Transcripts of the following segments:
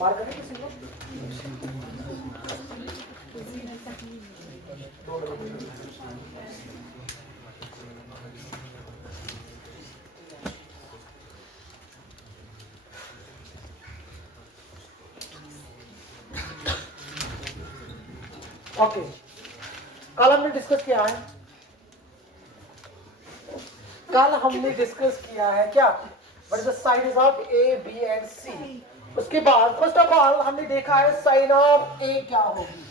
Mark करें किसी को ओके कल हमने डिस्कस किया है क्या what is the sides of A B and C. उसके बाद फर्स्ट ऑफ ऑल हमने देखा है साइन ऑफ ए क्या होगी।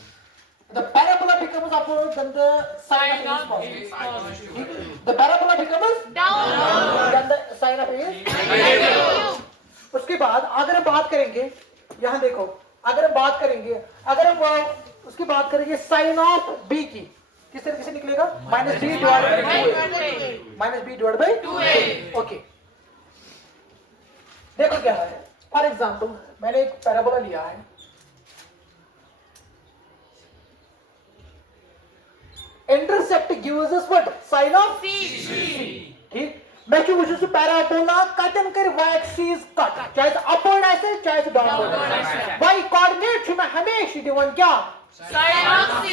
The parabola becomes upward when the sine of A is positive. The parabola becomes downward when the sine of A is negative. उसके बाद अगर हम बात करेंगे यहाँ देखो अगर हम उसकी बात करेंगे साइन ऑफ बी की किस तरीके से निकलेगा minus B divide by 2a। Okay देखो क्या है फॉर एग्जाम्पल मैंने एक पैराबोला लिया है intercept gives us what sign of c। ठीक मैं क्यों मुझे से पैराबोला कटन कर y एक्सिस कट चाहे अपवर्ड ऐसे चाहे डाउनवर्ड y कोऑर्डिनेट में हमेशा दिवन क्या sign of c।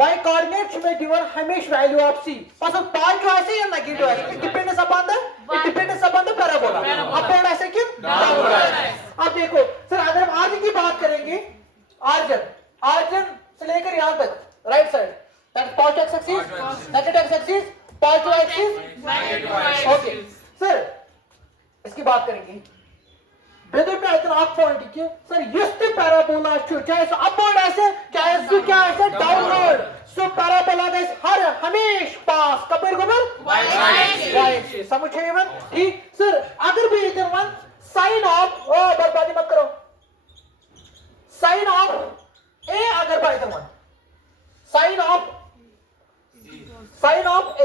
y coordinate में दिवन हमेशा वैल्यू ऑफ c मतलब पॉजिटिव ऐसे या नेगेटिव ऐसे it depends upon the parabola upward ऐसे कि डाउनवर्ड। अब देखो सर अगर हम आर्जन की बात करेंगे आर्जन से लेकर यहां तक right side that positive x axis negative x axis positive axis negative okay sir इसकी बात करेंगे बेदर पे इतना आप पॉइंट कि सर यस्ते पैराबोला चाहे सो अपवर्ड ऐसे चाहे सो क्या ऐसे डाउनवर्ड सो पैराबोला गाइस हर हमेशा पास कबर y एक्सिस समझे मन ठीक सर अगर भी इधर वन साइन ऑफ ओ बर्बादी मत करो साइन ऑफ ए अगर बाय इधर वन साइन ऑफ ए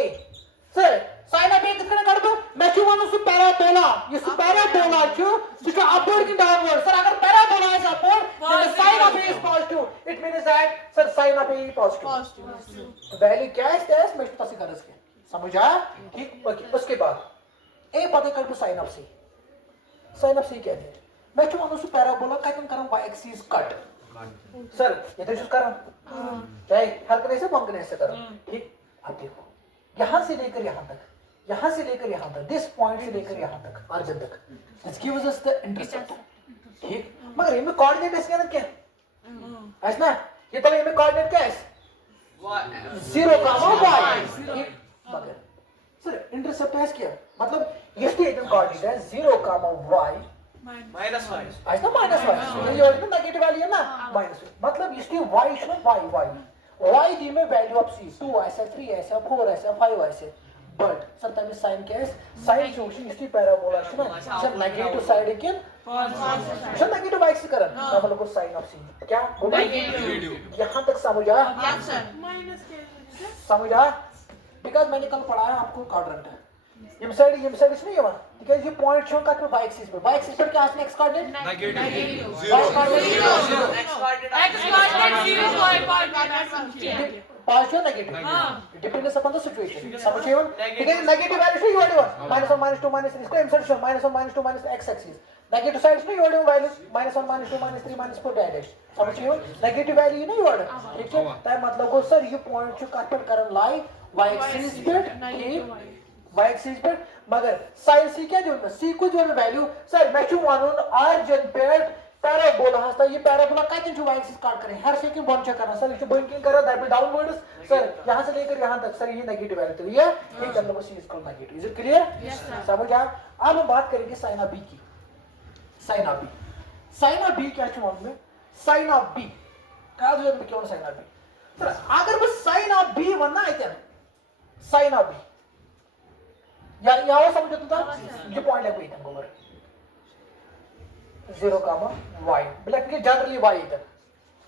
सर साइन ऑफ ए कितना कर दो मैं क्यों मानूं सो पैराबोला ये सो पैराबोला जो सुका अपवर्ड की डाउनवर्ड सर अगर parabola is upward then sign of a is positive it means that sir sign of a is positive value क्या है टेस्ट में तसी कर इसके समझ आया ठीक ओके उसके बाद ए पता कर दो साइन ऑफ सी क्या है मैं क्यों मानूं सो पैराबोला का कम करम y एक्सिस कट सर ये तो चूज करम राइट हर करने से बम करने से करो ठीक अब देखो यहां से लेकर यहां तक दिस पॉइंट से लेकर यहां तक ऑरिजिन तक this gives us the intercept ठीक मगर ये में कोऑर्डिनेट इसके अंदर क्या है ऐसा ये तो ये में कोऑर्डिनेट क्या है 0, y ठीक मगर सर इंटरसेप्ट है क्या मतलब ये स्टेट कोऑर्डिनेट है 0, y -y ऐसा माइनस y ये और नेगेटिव वैल्यू है ना माइनस मतलब इसकी y इसमें y दी में वैल्यू ऑफ c 2 ऐसा 3 ऐसा 4 ऐसा 5 ऐसे बट सर तब साइन क्या है साइन सोल्यूशन इसकी पैराबोला है ना सर नेगेटिव साइड के सर नेगेटिव x करन मतलब को साइन ऑफ c क्या नेगेटिव यहां तक समझ आया यस सर समझ आया बिकॉज़ मैंने कल पढ़ाया आपको क्वाड्रेंट है ये साइड इसमें ये बिकॉज़ ये पॉइंट शो करते हैं y एक्सिस पर क्या है x coordinate negative y coordinate 0 x coordinate 0 y coordinate positive negative depends upon the situation समझिए ठीक है नेगेटिव वैल्यू से योर -1 -1 -2 -3 इसको insertion -1 -2 x axis negative side में योर वैल्यू -1 -2 -3 -4 डायरेक्ट समझिए नेगेटिव वैल्यू ना योर ठीक है तो मतलब को सर ये पॉइंट जो कट करन लाई y एक्सिस पे ठीक y एक्सिस पे मगर साइन c क्या जो c को जो वैल्यू सर मैं क्यों मानूं ऑरिजिन पे पैराबोला हस्ता ये पैराबोला काटिन जो y एक्सिस काट करें हर सेकंड बॉन्ड चेक करना सर इसको बॉन्डिंग करो दैट विल डाउनवर्ड्स सर यहां से लेकर यहां तक सर ये नेगेटिव वैल्यू तो ये मतलब वो c is called negative is it clear yes sir समझ गया अब हम बात करेंगे साइन ऑफ b की साइन ऑफ b क्या है में साइन ऑफ b क्या जो क्यों साइन ऑफ b सर अगर बस साइन ऑफ b वरना है क्या साइन ऑफ b या वो समझ तो था ये पॉइंट है कोई नंबर 0, y ब्लैक के जनरली y इधर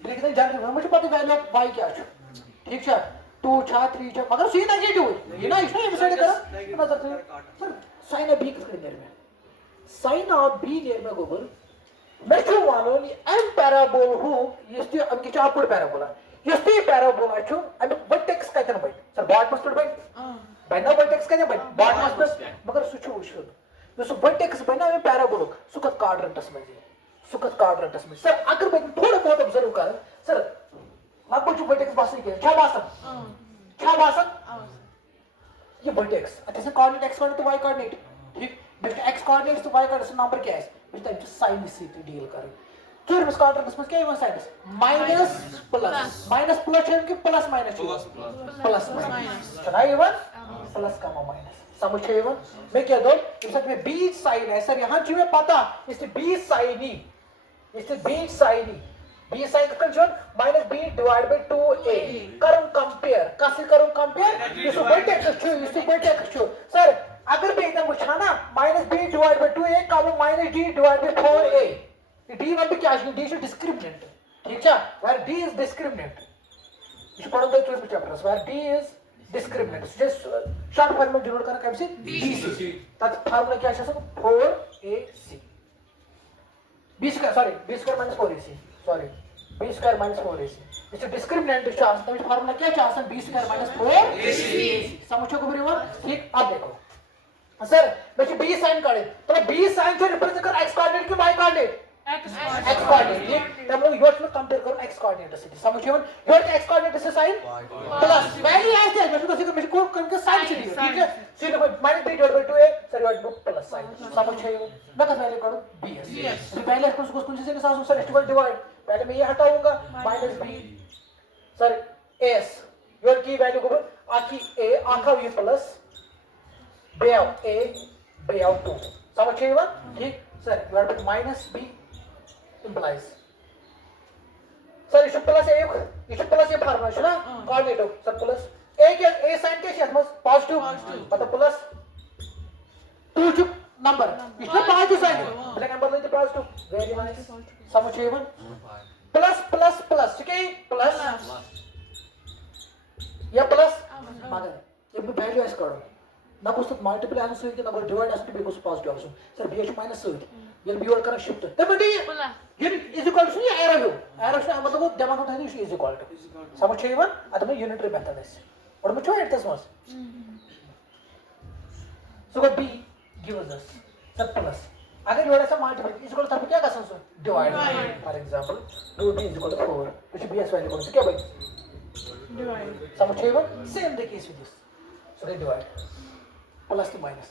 लेकिन जनरली मुझे पता वैल्यू ऑफ y क्या है ठीक है 2 4 3 4 मगर सी नेगेटिव ये ना इसने डिसाइड करा नजर से सर साइन ऑफ b किसके नियर में साइन ऑफ b नियर में गोबर मैं क्यों मानो नि एम पैराबोल हूं ये अंके चापुर पैराबोला ये पैराबोला छु अब वर्टेक्स कतन भाई सर बॉट मस्ट भाई बाय ना वर्टेक्स कने भाई बॉट मस्ट मगर सुचु उशु यह वर्टेक्स बना पैराबोलिक सह कत क्वाड्रेंटस मज सर अगर बह थोड़ा बहुत ऑब्जर्व कर सर लगभग वर्टेक्स बासन क्या बासन ये वर्टेक्स अत कोऑर्डिनेट एक्स कोऑर्डिनेट तो वाई कोऑर्डिनेट ठीक मे एक्स कोऑर्डिनेट तो वाई कोऑर्डिनेट नंबर क्या मे तम साइन सत डील कर चूरमस क्वाड्रेंटस मज क्या साइनस माइनस प्लस कि plus minus plus minus plus का माइनस समझ मैं क्या दो में बीच साइन है सर यहाँ में पता इसलिए बीच साइन बीच sign minus B divide by 2a करूं कंपेयर कस करूं कंपेयर इस वर्टेक्स सर अगर मैं इधर वुछा ना minus B divide by 2a करूं minus d divide by 4a d one क्या डी इज डिस्क्रिमिनेंट ठीक है वेयर डी इज डिस्क्रिमिनेंट इस पढ़ो तो twelfth chapters where d is discriminant just short form में डिनोट करना कैसे डीसी तब फार्मूला क्या है 4ac b square minus 4ac sorry b square minus 4ac इस डिस्क्रिमिनेंट चांस तब फार्मूला क्या चांस है b स्क्वायर माइनस 4ac समझो को बराबर ठीक अब देखो सर मैं b साइन काढे तो b साइन को रिप्रेजेंट कर x कोऑर्डिनेट की y कोऑर्डिनेट x कोऑर्डिनेट तब लोग योट में कंपेयर करो x कोऑर्डिनेट से समझिए योट x कोऑर्डिनेट से साइन प्लस वैल्यू ऐसे है मैं को करके साइन से दियो ठीक है सीधे minus b divide by 2a sir divide bye plus sign समझिए मैं कैसे वैल्यू करूं bs तो पहले इसको कुछ से साथ सर इक्वल डिवाइड पहले मैं ये हटाऊंगा माइनस b सर s योट की वैल्यू को आकी a आका ये plus b out a b out 2 समझिए ठीक सर divide by minus b implies सर इस प्लस ये फार्मूला है ना कोऑर्डिनेट सर प्लस a के a साइन के साथ में पॉजिटिव मतलब प्लस 2 जो नंबर इसमें पॉजिटिव साइन है ब्लैक नंबर लेते पॉजिटिव वेरी नाइस समझिए प्लस प्लस प्लस ठीक है प्लस या प्लस मगर ये भी वैल्यू ऐसे करो ना कुछ मल्टीपल आंसर के ना डिवाइड आंसर भी कुछ पॉजिटिव आंसर सर b है माइनस ये भी और करना शिफ्ट तब ये इज इक्वल टू एरो से मतलब वो दिमाग में था इज इक्वल टू समझिए अत में यूनिटरी मेथड है और मैं छोड़ देता हूं सो b gives us sir plus अगर ये ऐसा मल्टीपल इज इक्वल तब क्या कर सकते divide for example 2b is equal to 4 which bs value कौन सी क्या भाई डिवाइड समझिए same the case with this so they divide plus to minus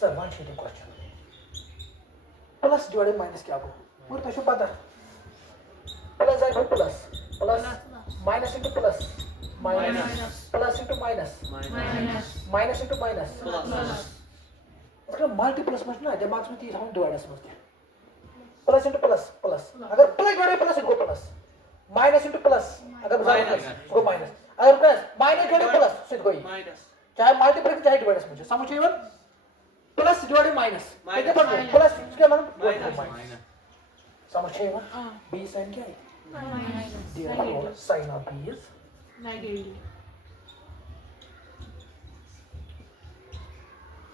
sir one शीटिंग क्वेश्चन प्लस डिवाइडेड माइनस क्या हो और तो पता प्लस है plus plus minus into plus minus plus into minus minus into minus इसका मल्टीप्लस में ना दिमाग में तीन हम डिवाइडर्स में प्लस इनटू प्लस प्लस अगर प्लस डिवाइडेड प्लस इनको प्लस माइनस इनटू प्लस अगर इसको माइनस अगर प्लस माइनस डिवाइडेड प्लस इसको माइनस चाहे मल्टीप्लस चाहे डिवाइडर्स में समझिए प्लस डिवाइडेड माइनस कितने पढ़ रहे प्लस इसके मतलब माइनस समझिए b sin क्या है minus therefore sin of b is negative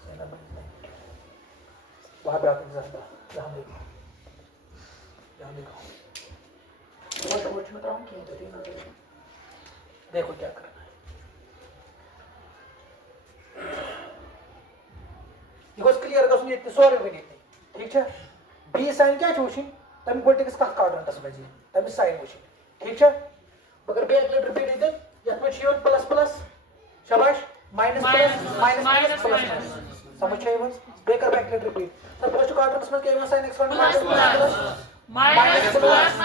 sin of b is negative वहां पे आप एग्जांपल यहाँ देखो बहुत कुछ बताऊं क्या देखो क्या करना है इकोस क्लियर कसम ये सॉरी भी नहीं ठीक है b sin क्या चूशिन तम वर्टेक्स का क्वाड्रेंटस में जी तम साइन वुशिन ठीक है मगर बे एक रिपीट इधर यस में शिवन प्लस प्लस शाबाश माइनस प्लस माइनस प्लस समझ आए बस बे कर बैक रिपीट सर फर्स्ट क्वाड्रेंटस में क्या sign x1 minus plus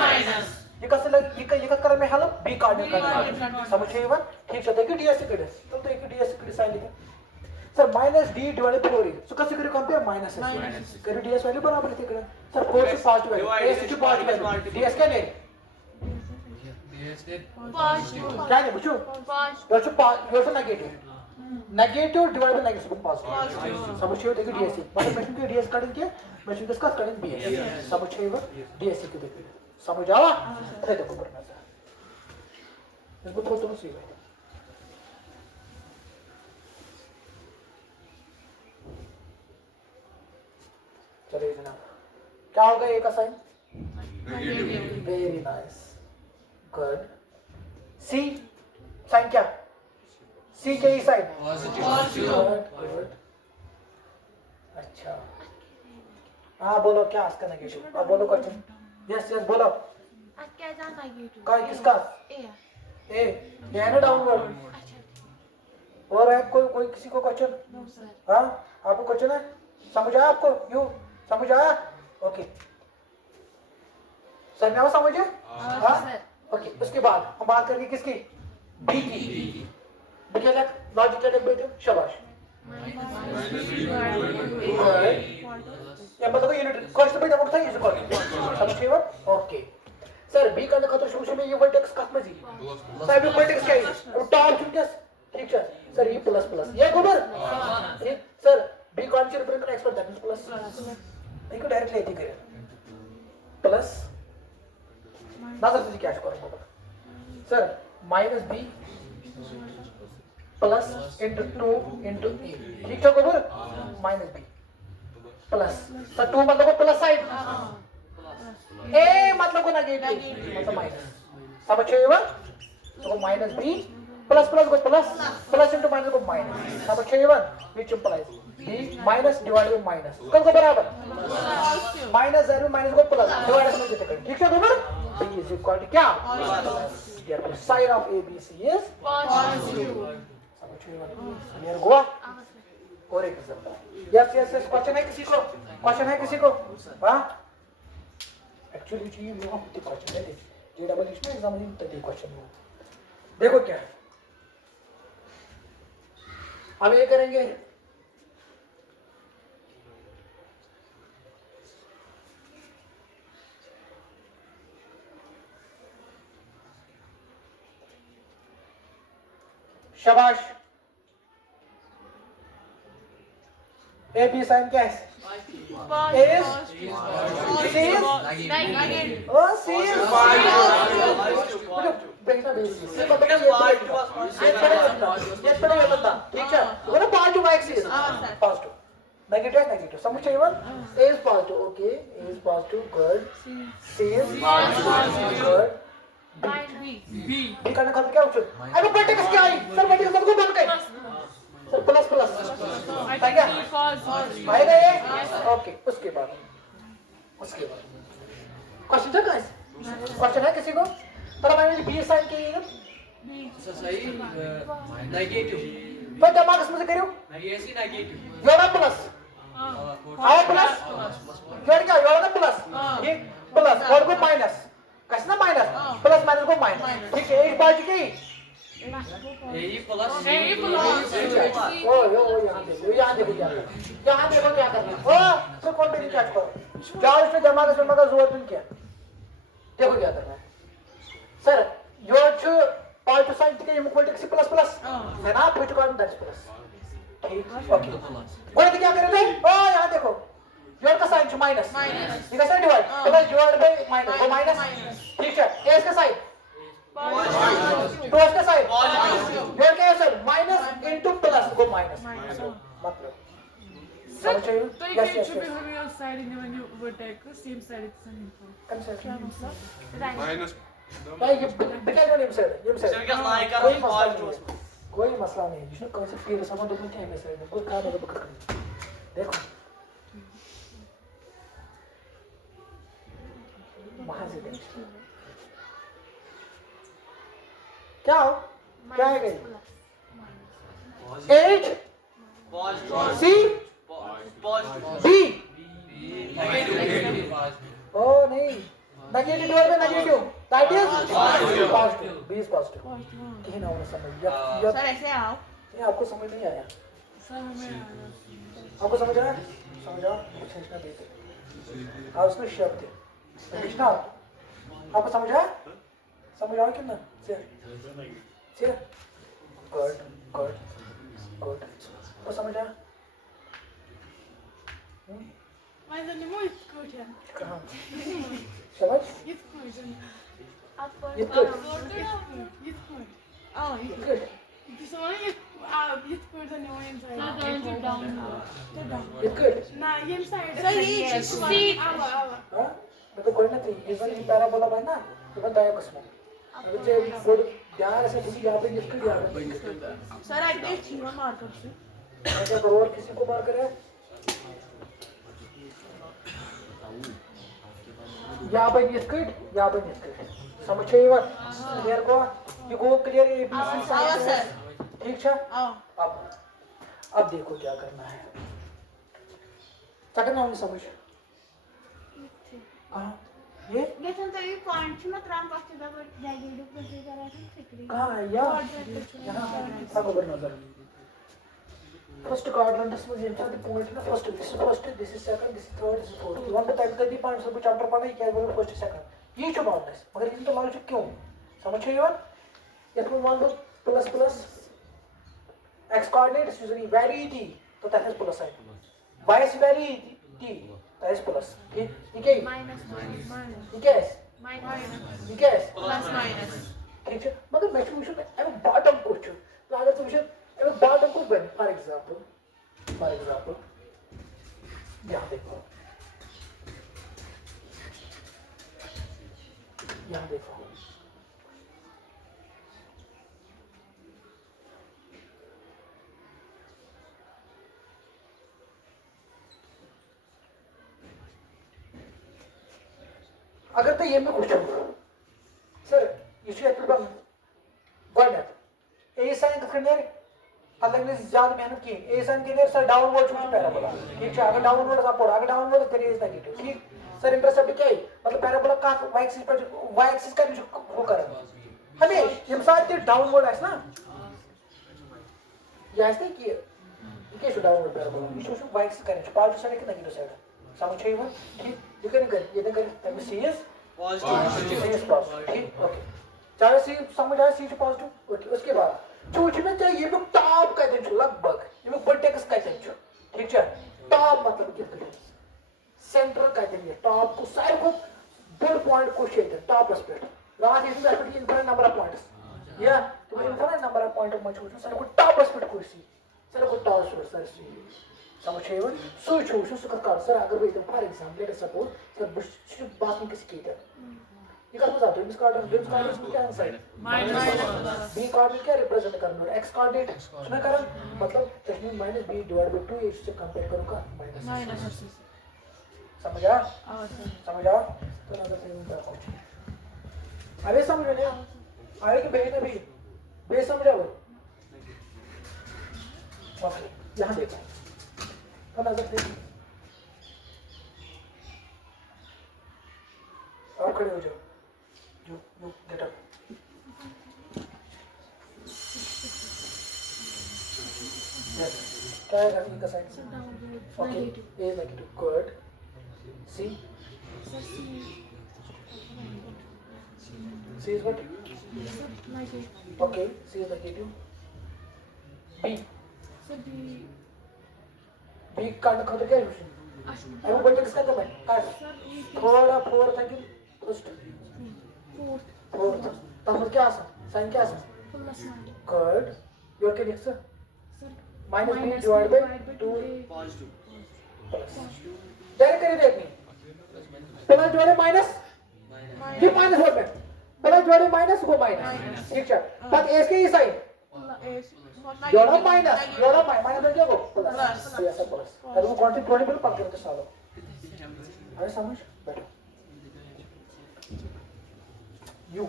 minus ये कैसे लग ये का कर में हेल्प b कोऑर्डिनेट करना समझ आए बस ठीक है देखिए ds के तो एक ds के साइन लिखे sir minus D divided by 4 सो कैसे करें कंपेयर माइनस है करें डीएस वैल्यू बराबर लिख देंगे सर 4 से पॉजिटिव वैल्यू ए से पॉजिटिव वैल्यू डीएस क्या नहीं डीएस के पॉजिटिव क्या नहीं पूछो positive your negative divided by negative positive समझिए देखिए डीएस मतलब मशीन के डीएस कटिंग के मशीन इसका कटिंग भी है समझिए डीएस के देखिए समझ आवा फिर देखो करना सर इसको थोड़ा सी है चलिए जनाब क्या होगा ए का साइन वेरी नाइस गुड सी साइन क्या सी के ही साइन पॉजिटिव गुड अच्छा हाँ बोलो क्या इसका नेगेटिव अब बोलो क्वेश्चन यस यस बोलो क्या जाना नेगेटिव का किसका ए ये है ना डाउनवर्ड और है कोई कोई किसी को क्वेश्चन नो सर हाँ आपको क्वेश्चन है समझ आया आपको यू समझ आया ओके सर ने समझ हाँ ओके उसके बाद हम बात करेंगे किसकी बी की लॉजिक क्या बेटे शाबाश या मतलब यूनिट कॉस्ट पे जब था इज कॉस्ट समझिए बात ओके सर बी का खतर शुरू में ये वर्टेक्स कट में जी सर ये वर्टेक्स क्या है टॉप क्या ठीक है सर ये प्लस प्लस ये गोबर सर बी कौन सी represent expert that is plus नहीं को डायरेक्ट लेती करे प्लस नजर से क्या करो सर minus B plus into 2 into A ठीक है गोबर माइनस बी प्लस सर 2 मतलब प्लस साइड ए मतलब को नेगेटिव मतलब माइनस समझिए ये बात तो माइनस बी प्लस प्लस को प्लस प्लस इंटू माइनस को माइनस समझिए ये बात which implies b minus divided by minus कब को बराबर माइनस जरूर माइनस को प्लस डिवाइड में कितने करें ठीक है गोबर b is equal to क्या therefore sine of abc is positive समझिए ये बात क्लियर हुआ और एक example yes yes yes question है किसी को हां एक्चुअली जी मैं आपको क्वेश्चन है ये डबल इसमें एग्जाम में तो क्वेश्चन देखो क्या है हम ये करेंगे शाबाश ए बी साइन क्या है देखना बेसिस से पता है ये पढ़े बंदा ठीक है वो ना पॉजिटिव एक्सिस पॉजिटिव नेगेटिव समझ चाहिए one a is positive okay a is positive good c is positive good B. b करने का क्या ऑप्शन अरे वर्टेक्स क्या है सर वर्टेक्स मतलब को बन गए sir plus plus I think B false. आएगा ये ओके उसके बाद क्वेश्चन है गाइस क्वेश्चन है किसी को पर मैंने बी साइन की है So सही नेगेटिव तो दिमाग इसमें से करियो ऐसी नेगेटिव योड़ा प्लस आया प्लस योड़ क्या योड़ा प्लस ये प्लस और को माइनस कैसे ना माइनस प्लस माइनस को माइनस ठीक है एक बात की ए प्लस ओ यहाँ देखो क्या करना है ओ तो कौन पे क्या करो जाओ इसमें दिमाग इसमें मगर जोर नहीं किया देखो क्या करना है सर यो पॉजिटिव साइन के इक्वल टू प्लस प्लस है ना फिट का दैट्स प्लस ठीक ओके और क्या कर रहे थे ओ यहाँ देखो योर का साइन माइनस ये कैसे divide plus divide by minus वो माइनस ठीक है ए इसका साइन तो इसका साइन योर क्या है सर माइनस इनटू प्लस वो माइनस मतलब समझ रहे हो So you can should be having a side in when you vertex, same side it's an info. Concept Minus. भाई ये बिका जो ये सर क्या लाइक कर कोई रही मसला पॉजिटिव नहीं है कोई मसला नहीं है जिसने कॉन्सेप्ट के समझ दो क्या है सर कोई काम है पकड़ देखो वहां से देखो क्या हो क्या है गई 8 positive C positive B negative ओ नहीं negative divide by negative that is positive B is positive कहीं ना होना समझ या सर ऐसे आओ ये आपको समझ नहीं आया सर हमें आपको समझ रहा है समझ आओ कुछ इसमें देते आप उसमें शब्द है लिखना आपको समझ आया समझ आओ कि ना से गुड गुड गुड तो समझ आया Mas ele é muito curto. कहाँ समझ It's curto. ये गुड It's curto. Oh, ये it's good This one is it's curto and one inside. Sir, down to down. ये good Nah, inside. Sir, each seat. हाँ मैं तो कोई ना थी इवन इन पैराबोला भाई ना तो बताया कसम अगर जे गुड ध्यान से किसी यहाँ पे निकल गया है सर आई थिंक 0 मार्क करते अगर और किसी को मार करे या बन इस कट या बन इस कट समझ चाहिए क्लियर को ये गो क्लियर ABC साइन ठीक है अब देखो क्या करना है तक ना समझ हाँ ये गैसन तो ये पॉइंट में त्राम पक्ष का नेगेटिव कैसे करा है फिक्री कहाँ है यहाँ अब ऊपर नजर फर्स्ट क्वाड्रेंट में ये चाहते पॉइंट ना first this is second this is third this is fourth one type का दी पॉइंट सब चैप्टर पढ़ा क्या बोलो फर्स्ट सेकंड ये जो बात है मगर ये तो मालूम है क्यों समझ रहे हो इसमें मान लो plus plus x coordinate is usually vary t तो that is plus sign y is vary t that is plus ये क्या है माइनस माइनस ये क्या है माइनस ये क्या है प्लस माइनस ठीक है मगर मैं पूछ रहा हूं अब बॉटम कुछ तो अगर तुम अब बॉटम को बन फॉर एग्जांपल यहां देखो अगर तो ये मैं पूछूं सर ये एप्पल गोल्ड ए साइन का करने अलग ने ज्यादा मेहनत की ए साइन के लिए सर डाउनवर्ड छूट पैराबोला ठीक है अगर डाउनवर्ड अपवर्ड अगर डाउनवर्ड करिए इज नेगेटिव ठीक सर इंटरसेप्ट क्या है मतलब पैराबोला का y एक्सिस पर y एक्सिस का वो कर हमें ये साथ ये डाउनवर्ड है ना ये ऐसे कि ये शो डाउनवर्ड पैराबोला ये शो y एक्सिस करें पॉजिटिव साइड के नेगेटिव साइड समझ रहे हो ठीक ये कर तब C is positive C is positive ठीक ओके चाहे सी समझ आए सी पॉजिटिव ओके उसके बाद चूचना चाहिए ये लोग टॉप कहते हैं लगभग ये लोग वर्टेक्स कहते हैं ठीक है टॉप मतलब क्या सेंटर कहते हैं टॉप को सारे को बड़ पॉइंट को शेड है top aspect last is aspect infinite number of points या तो इनफिनिट नंबर ऑफ पॉइंट में चूचना सारे को टॉप एस्पेक्ट को सी सारे को टॉप एस्पेक्ट सर सी समझ रहे हो सो चूचना सो का सर अगर वे for example let us suppose sir बुश बात में किसी की ये का मतलब ड्रीम्स कार्ड क्या आंसर माइनस बी कार्ड क्या रिप्रेजेंट करना है एक्स कार्ड सुना कारण मतलब that minus B divide by 2 इससे कंपेयर करूंगा माइनस समझा तो नजर से उनका कुछ अरे समझ ले आए कि बेटा भी बे समझा वो ओके यहां देखो तो नजर से और खड़े हो जाओ You get up. Yes. क्या है करने का sign? Okay. A negative. Good. C. C is what? Okay. C is negative. B. B काटने खाते क्या है? अरे बच्चे किसका काम है? काट. थोड़ा 4 था कि first. Fourth. तब क्या आसा? साइन क्या आसा? Good. Your क्या sir? Minus b divided by 2 Positive. plus. Direct करिए देखनी. प्लस जोड़े माइनस. ये माइनस होता है. प्लस जोड़े माइनस वो माइनस. ठीक है. but a के साइन. जोड़ा माइनस में क्या हो? प्लस. ये ऐसा प्लस. तो वो क्वांटिटेटिव पक्के होते सालों. अरे समझ बैठो. You.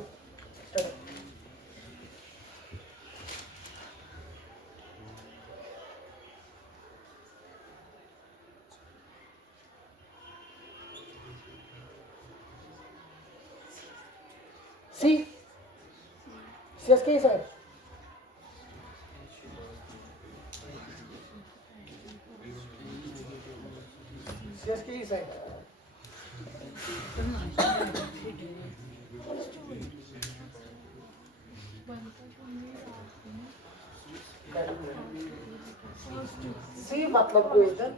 C. CSK side. CSK side. सी मतलब को इधर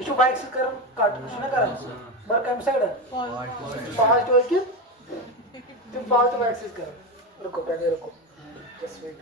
इशू बाइक से कर काट सुना कर बर कम साइड पॉजिटिव की तुम पॉजिटिव एक्सिस कर रुको पहले रुको जस्ट वेट